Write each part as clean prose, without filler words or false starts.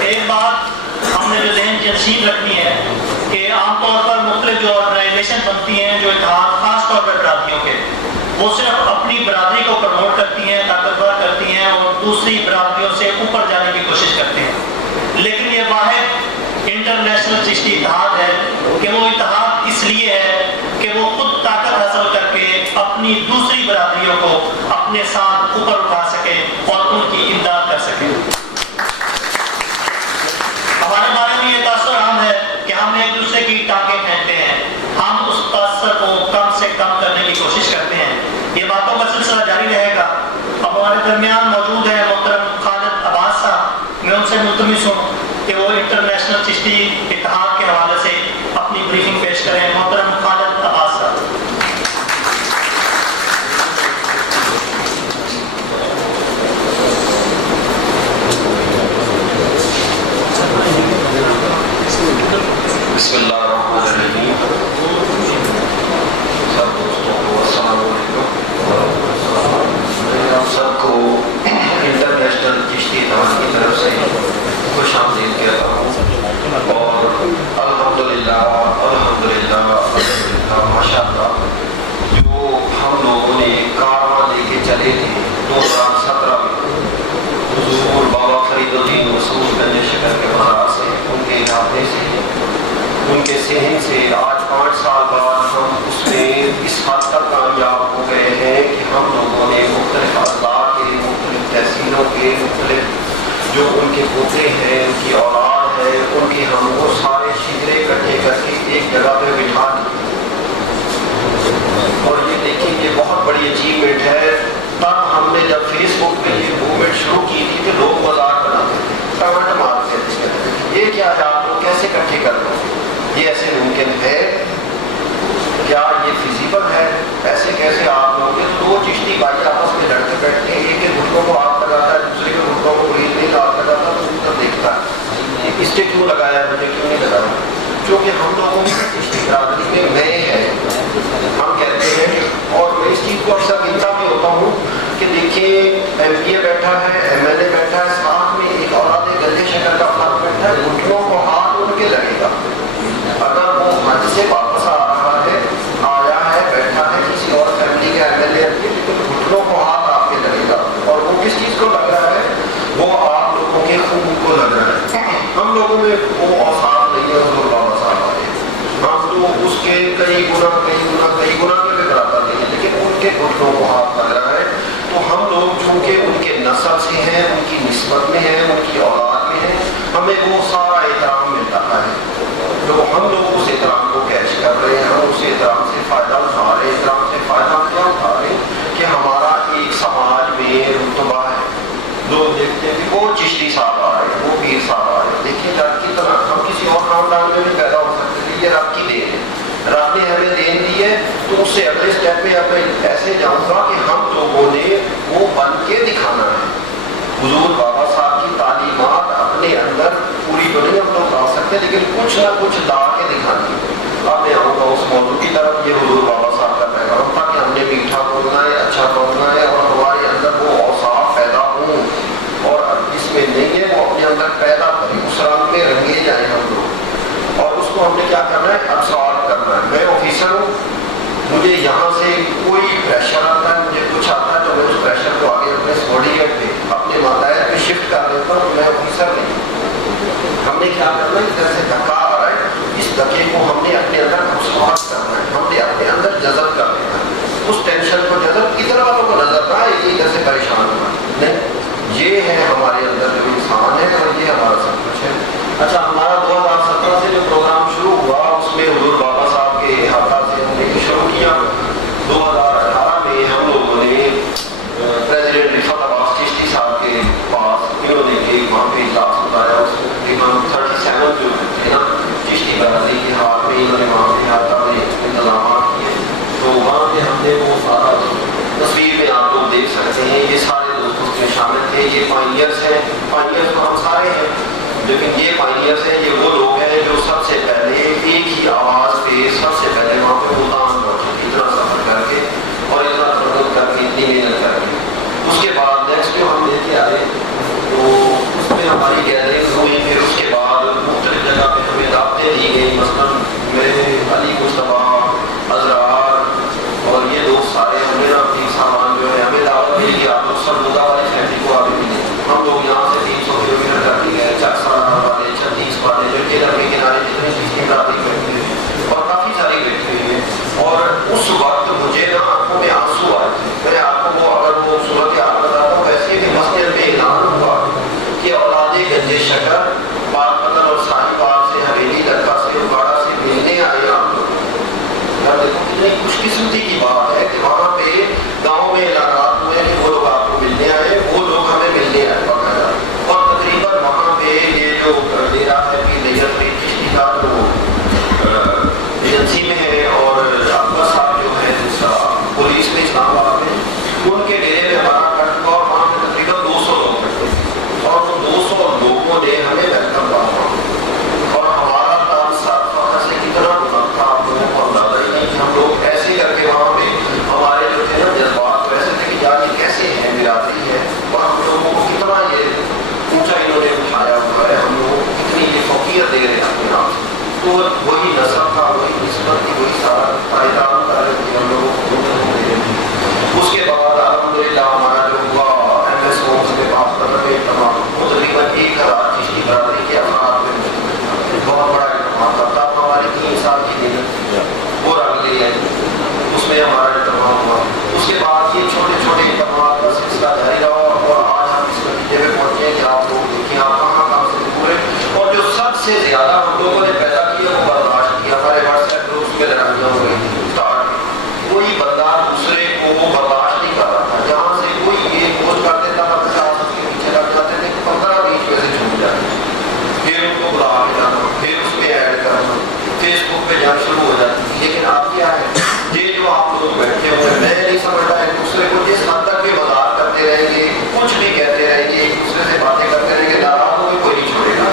ایک بات ہم نے جو ذہن کی نشین رکھنی ہے کہ عام طور پر مختلف جو آرگنائزیشن بنتی ہیں جو اتحاد خاص طور پر برادریوں کے، وہ صرف اپنی برادری کو پروموٹ کرتی ہیں، طاقتور کرتی ہیں اور دوسری برادریوں سے اوپر جانے کی کوشش کرتے ہیں. لیکن یہ واحد انٹرنیشنل چشتی اتحاد ہے کہ وہ اتحاد اس لیے ہے کہ وہ خود طاقت حاصل کر کے اپنی دوسری برادریوں کو اپنے ساتھ اوپر اٹھا سکے اور ان کی امداد کر سکے. ہمارے بارے میں یہ تاثر عام ہے کہ ہم ایک دوسرے کی ٹانگیں کھینچتے ہیں، ہم اس تاثر کو کم سے کم کرنے کی کوشش کرتے ہیں. یہ باتوں کا سلسلہ جاری رہے گا. اب ہمارے درمیان موجود ہے محترم خالد عباس صاحب. میں ان سے ملتمس ہوں کہ وہ انٹرنیشنل چشتی اتحاد کے حوالے سے اپنی بریفنگ پیش کریں. محترم خالد عباس صاحب. بسم اللہ الرحمن الرحیم. سب دوستوں کو السلام علیکم. میں آپ سب کو انٹرنیشنل چشتی اتحاد کی طرف سے خوش آمدید کہتا ہوں اور الحمدللہ ماشاء اللہ جو ہم لوگوں نے کارواں لے کے چلے تھے 2017 میں حضور بابا فرید الدین مسعود گنج شکر کے مزار سے، ان کے ارادے سے، ان کے صحن سے آج 5 سال بعد ہم اس میں اس حد تک کامیاب ہو گئے ہیں کہ ہم لوگوں نے مختلف اضلاع کے، مختلف تحصیلوں کے، مختلف جو ان کے پوتے ہیں، ان کی اولاد ہے، ان کے ہم وہ سارے شجرے اکٹھے کر کے ایک جگہ پہ بٹھا دیے. اور یہ دیکھیں یہ بہت بڑی اچیومنٹ ہے. تب ہم نے جب فیس بک پہ یہ موومنٹ شروع کی تھی تو لوگ مذاق بناتے تھے، کمنٹ مارتے تھے یہ کیا ہے، آپ لوگ کیسے اکٹھے کر رہے ہیں، یہ ایسے ممکن ہے کیا، یہ فیزیبل ہے، ایسے کیسے آپ لوگ کے 2 چشتی بھائی آپس میں لڑتے بیٹھتے ہیں، ایک کے گھٹنوں کو ہاتھ لگاتا ہے، دوسرے کے گھٹنوں کو کوئی نہیں ہاتھ لگاتا، تو اوپر دیکھتا ہے اس نے کیوں لگایا، مجھے کیوں نہیں لگایا. کیونکہ ہم لوگوں کی چشتی برادری میں میں ہے، ہم کہتے ہیں. اور میں اس چیز کو اکثر گنتا بھی ہوتا ہوں کہ دیکھیے ایم پی اے بیٹھا ہے، ایم ایل اے بیٹھا ہے، ساتھ میں ایک اولاد گنج شکر کا فرد بیٹھا ہے، گھٹنوں کو ہاتھ ان کے لگے گا. اگر وہ حج سے واپس آ رہا ہے، آیا ہے، بیٹھا ہے کسی اور فیملی کا ایم ایل اے، لیکن گھٹنوں کو ہاتھ آپ کے لگے گا. اور وہ کس چیز کو لگ رہا ہے، وہ آپ لوگوں کے خون کو لگ رہا ہے. ہم لوگوں میں وہ اوصاف نہیں ہے حضور بابا صاحب والے، ہم تو اس کے کئی گنا کے بھی برابر نہیں ہے، لیکن ان کے گھٹنوں کو ہاتھ لگ رہا ہے. تو ہم لوگ چونکہ ان کے نسل سے ہیں، ان کی نسبت میں ہیں، ان کی اولاد میں ہیں، ہمیں وہ سارا احترام مل رہا ہے. تو ہم لوگ اس احترام کو کیش کر رہے ہیں، ہم اس احترام سے فائدہ اٹھا رہے ہیں. احترام سے فائدہ کیا اٹھا رہے ہیں کہ ہمارا ایک سماج میں رتبہ ہے. لوگ دیکھتے ہیں کہ وہ چشتی صاحب آ رہے ہیں، وہ پیر صاحب آ رہے ہیں. دیکھیے رب کی طرح ہم کسی اور خاندان میں بھی پیدا ہو سکتے تھے، یہ رب کی دین ہے. رب نے ہمیں دین دی ہے تو اس سے اگلے اسٹیپ میں اب ایسے جاؤں گا کہ ہم لوگوں نے وہ بن کے دکھانا ہے. حضور بابا صاحب کی تعلیمات اپنے اندر پوری تو نہیں ہم لوگ لا سکتے، لیکن کچھ نہ کچھ لا کے دکھانی. اب میں آؤں گا اس موضوع کی طرف. یہ حضور بابا صاحب کا پیغام تھا کہ ہم نے میٹھا بولنا ہے، اچھا بولنا ہے، اور ہمارے اندر وہ اوصاف پیدا ہوں. اور اس میں نہیں ہے وہ اپنے اندر پیدا کریں، اس رنگ میں رنگے جائیں ہم لوگ. اور اس کو ہم نے کیا کرنا ہے، ابزارب کرنا ہے. میں آفیسر ہوں، مجھے یہاں سے کوئی پریشر آتا ہے، مجھے کچھ آتا ہے تو میں اس پریشر کو آگے اپنے سبارڈینیٹ پہ، اپنے ماتحت پہ شفٹ کر دیتا ہوں. میں آفیسر نہیں. ہم نے کیا کرنا ہے، ادھر سے دھکا آ رہا ہے، اس دھکے کو ہم نے اپنے اندر ابزارب کرنا ہے، ہم نے اپنے اندر جذب کر لینا ہے. اس ٹینشن کو جذب ادھر والوں کو نظر نہ آئے کہ ادھر سے پریشان ہونا نہیں. یہ ہے ہمارے اندر جو انسان ہے اور یہ ہمارا سب کچھ ہے. اچھا، ہمارا 2017 سے جو پروگرام شروع ہوا اس میں حضور بابا صاحب کے احاطہ سے ہم نے شروع کیا. 2018 میں ہم لوگوں نے پریزیڈنٹ رفعت عباس چشتی صاحب کے پاس انہوں نے ایک وہاں پہ اجلاس بتایا. اس کو تقریباً 37 جو تھے نا چشتی برادری کے حال میں انہوں نے وہاں پہ احاطہ میں انتظامات کیے. تو وہاں پہ ہم نے وہ سارا تصویر میں آپ لوگ دیکھ سکتے ہیں، یہ سارے دوست اس میں شامل تھے. یہ پائنیئرس ہیں، پائنیئرس تو ہم سارے ہیں، لیکن یہ پائنیئرس ہیں، یہ وہ لوگ ہیں جو سب سے پہلے ایک ہی آواز پہ سب سے پہلے وہاں پہ ملتان پہنچے، اتنا سفر کر کے اور اتنا تردد کر کے، اتنی محنت کر کے. اس کے بعد نیکسٹ ٹیکسٹ جو ہم لے کے آئے تو اس میں ہماری گیدرنگ ہوئی. پھر اس کے بعد مختلف جگہ پہ ہمیں دعوتیں دی گئی. مثلاً میں علی مصطفیٰ ازرار اور یہ دوست سارے ہمیں نا اپنی سامان جو ہے ہمیں دعوت دی کہ آپ لوگ سب مدعا والی فیملی کو آگے ملے. ہم لوگ یہاں سے 300 کلو میٹر کر کے گئے. چکسارا والے 36 والے جو کہ کے کنارے جتنے چیز برادری بیٹھی ہوئی اور کافی ساری بیٹھی ہوئی ہیں. اور اس وقت مجھے نا آنکھوں میں آنسو آئے. میں آپ کو وہ اگر وہ صورت یاد بتاتا ہوں ویسے کہ مسجد میں اعلان ہوا کہ اولاد گنج شکر پاک پتن اور ساحل پار سے حویلی لڑکا سے اگاڑا سے ملنے آئے آپ لوگ. دیکھو کتنی خوش قسمتی کی بات ہے کہ وہاں پہ گاؤں میں اعلانات ہوئے کہ وہ لوگ آپ کو ملنے آئے, وہ لوگ ہمیں ملنے آئے باقاعدہ. اور تقریباً وہاں پہ یہ جو ڈیرا ہے کہ لیجر میں کشتی کا جو ایجنسی میں ہے اور اکبر صاحب جو ہے پولیس میں اسلام آباد میں ان کے ڈیرے میں ہمارا کٹ ہوا اور وہاں پہ تقریباً 200 لوگ بیٹھے اور وہ 200 لوگوں نے ہمیں ویلکم کیا. اور ہمارا کام صاف وہاں سے کتنا گنا تھا آپ لوگوں کو اندازہ ہی نہیں کہ ہم لوگ ایسے کر کے وہاں پہ ہمارے جو تھے نا جذبات ویسے تھے کہ یار یہ کیسے ہے برادری ہے اور ہم لوگوں کو کتنا یہ اونچا انہوں نے اٹھایا ہوا ہے, ہم لوگوں کو کتنی یہ فوقیت دے رہے ہیں اپنے آپ سے. تو وہی نسل تھا, وہی نسبت تھی, وہی سارا پائیدان کر رہے تھے ہم لوگوں کو دے رہے تھے. اس کے بعد الحمدللہ ہمارا جو ہوا ایم ایس ہومس کے پاس کر رہے تمام تقریباً 1000 چیز برادری کے افراد میں بہت بڑا اجتماع تھا. تب ہماری 3 سال کی محنت وہ رنگ لی ہے, اس میں ہمارا اجتماع ہوا. اس کے بعد یہ چھوٹے چھوٹے اجتماعات کا سلسلہ جاری رہا اور آج ہم اس نتیجے میں پہنچے کہ آپ لوگ دیکھیں آپ کہاں کہاں سے پورے. اور جو سب سے زیادہ ہم لوگوں نے پیدا کیا وہ برداشت کیا. ہمارے واٹس ایپ گروپس میں لڑائیاں ہو رہی تھیں اسٹارٹ, کوئی بندہ دوسرے کو وہ برداشت نہیں کر رہا تھا. جہاں سے کوئی یہ پوسٹ کر دیتا تھا 50 کے پیچھے لگ جاتے تھے, 15-20 ویسے چھوٹ جاتے, پھر ان کو بلا کے جانا, پھر اس میں ایڈ کرنا, فیس بک پہ جب شروع ہو جاتی تھی. لیکن آپ کیا ہے یہ جو آپ لوگ بیٹھے ہوئے میں نہیں سمجھتا ایک دوسرے کو جس حد تک بھی وضاحت کرتے رہیں گے, کچھ بھی کہتے رہیں گے, ایک دوسرے سے باتیں کرتے رہیں گے, ناراض ہو کوئی نہیں چھوڑے گا.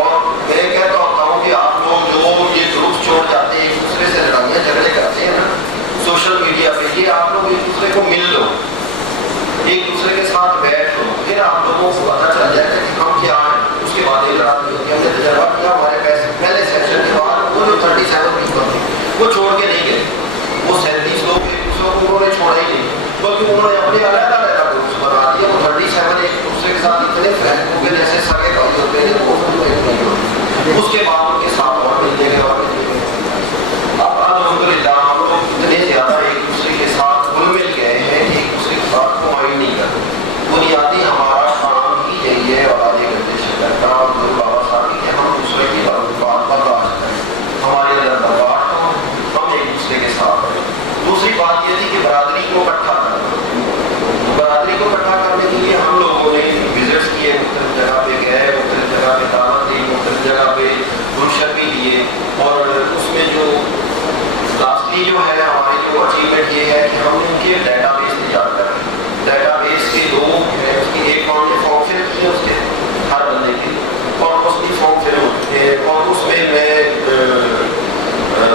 اور میں کہتا ہوتا ہوں کہ آپ لوگ جو یہ گروپ چھوڑ جاتے ہیں, ایک دوسرے سے لڑائیاں جھگڑے کرتے ہیں نا سوشل میڈیا پہ, یہ آپ لوگ ایک دوسرے کو مل لو, ایک دوسرے کے ساتھ بیٹھ لو, پھر آپ لوگوں کو پتہ چل جائے گا کہ ہم کیا ہیں. اس کے بعد ایک رات میں ہم نے تجربہ کیا, ہمارے پہلے سیشن کے بعد وہ جو 37 پیپل تھے وہ چھوڑ کے نہیں گئے. وہ 37 لوگ ایک دوسرے کو انہوں نے چھوڑا ہی نہیں, بلکہ انہوں نے اپنے علیحدہ علیحدہ گروپس بنا دیے. وہ 37 ایک دوسرے کے ساتھ اتنے فرینڈ ہو گئے جیسے سگے بھائی ہوتے ہیں, وہ نہیں ہوتے. اس کے بعد ان کے ساتھ اور ملتے گئے اور ملتے گئے. اب الحمدللہ ہم لوگ اتنے زیادہ ایک دوسرے کے ساتھ گل مل گئے ہیں کہ ایک دوسرے کی بات کو مائنڈ نہیں کرتے. بنیادی ہمارا کام ہی یہی ہے اور آگے گنج شکر کا اور گرو بابا صاحب کہ ہم دوسرے کی بات برداشت کریں, ہمارے اندر برداشت ہو, ہم ایک دوسرے کے ساتھ رہیں. دوسری بات یہ تھی کہ برادری کو اکٹھا کرنا. برادری کو اکٹھا کرنے کے لیے ہم لوگوں نے وزٹس کیے, مختلف جگہ پہ گئے, مختلف جگہ پہ دعوت دی, مختلف جگہ پہ گلشن بھی لیے. اور اس میں جو لاسٹلی جو ہے ہماری جو اچیومنٹ یہ ہے کہ ہم نے ان کے ڈیٹا بیس تیار کر رہے ہیں. ڈیٹا بیس کے 2 ہیں, اس کی ایک فارم نے فارم فل کی ہے اس کے ہر بندے کی, اور اس کی فارم فل ہوتی ہے. اور اس میں میں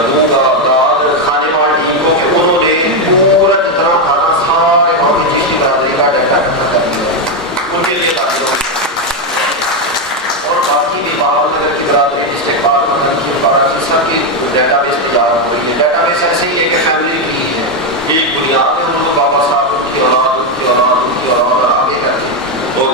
دوں گا داد کھانے والی ٹیم کو کہ انہوں نے پورا جتنا کھانا سارے قومی چشتی برادری کا ڈیٹا اکٹھا کر دیا ہے ان کے لیے تعلق. اور باقی بھی بابا نگر کی برادری, ڈسٹرکٹ پارک نگر کی برادری, سب کی ڈیٹا بیس تیار ہو رہی ہے. ڈیٹا بیس ایسے ہی ایک فیملی کی ہے, ایک بنیاد ہے ان کو بابا صاحب ان کی اولاد ان کی اولاد ان کی اولاد اور آگے کر کے. اور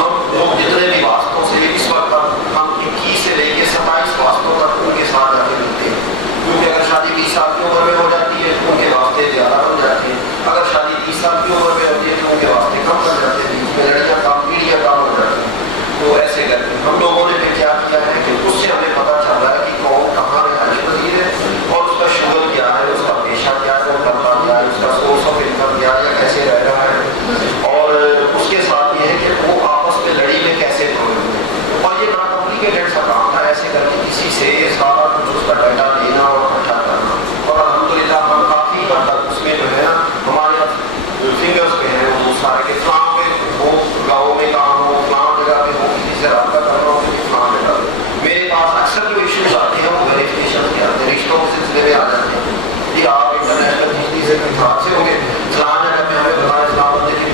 ہم لوگ جتنے بھی واسطوں سے اس وقت ہم 21 سے لے کے 27 واسطوں تک ان کے ساتھ جا کے ملتے ہیں, کیونکہ اگر شادی 20 سال کی عمر میں ہو جاتی ہے تو ان کے واسطے زیادہ بن جاتے ہیں, اگر شادی 30 سال کی عمر میں ہوتی ہے تو ان کے واسطے کم بن جاتے ہیں, اس میں لڑکیاں کام پیڑیاں کام ہو جاتی ہیں. تو ایسے کر کے ہم لوگوں نے پھر کیا کیا ہے کہ اس سے ہمیں پتہ چل رہا ہے کہ کون کہاں رہائش پذیر ہے اور اس کا شغل کیا ہے, اس کا پیشہ کیا ہے, وہ کرتا کیا ہے, اس کا سورس آف انکم کیا ہے, کیسے رہ رہا ہے, اور اس کے ساتھ یہ ہے کہ وہ آپس میں لڑی میں کیسے پڑے ہوئے. اور یہ بڑا کمپلیکیٹڈ سا کام تھا ایسے کر کے کسی سے سارا کچھ اس کا ڈیٹا لینا اور اکٹھا کرنا. اور الحمدللہ ہم کافی حد تک اس میں جو ہے نا ہمارے فنگرس پہ ہیں وہ سارے کے فلاں پہ ہو, گاؤں میں کام ہو, فلاں جگہ پہ ہو, کسی سے رابطہ کرنا ہو تو فلاں جگہ پہ. میرے پاس اکثر جو ایشوز آتے ہیں وہ ویریفیکیشن کے آتے ہیں, رشتوں کے سلسلے میں آ جاتے ہیں کہ آپ انٹرنیشنل بجلی سے حادثے ہوں گے, فلاں جگہ پہ ہمیں بتائیں فلاں بندے کی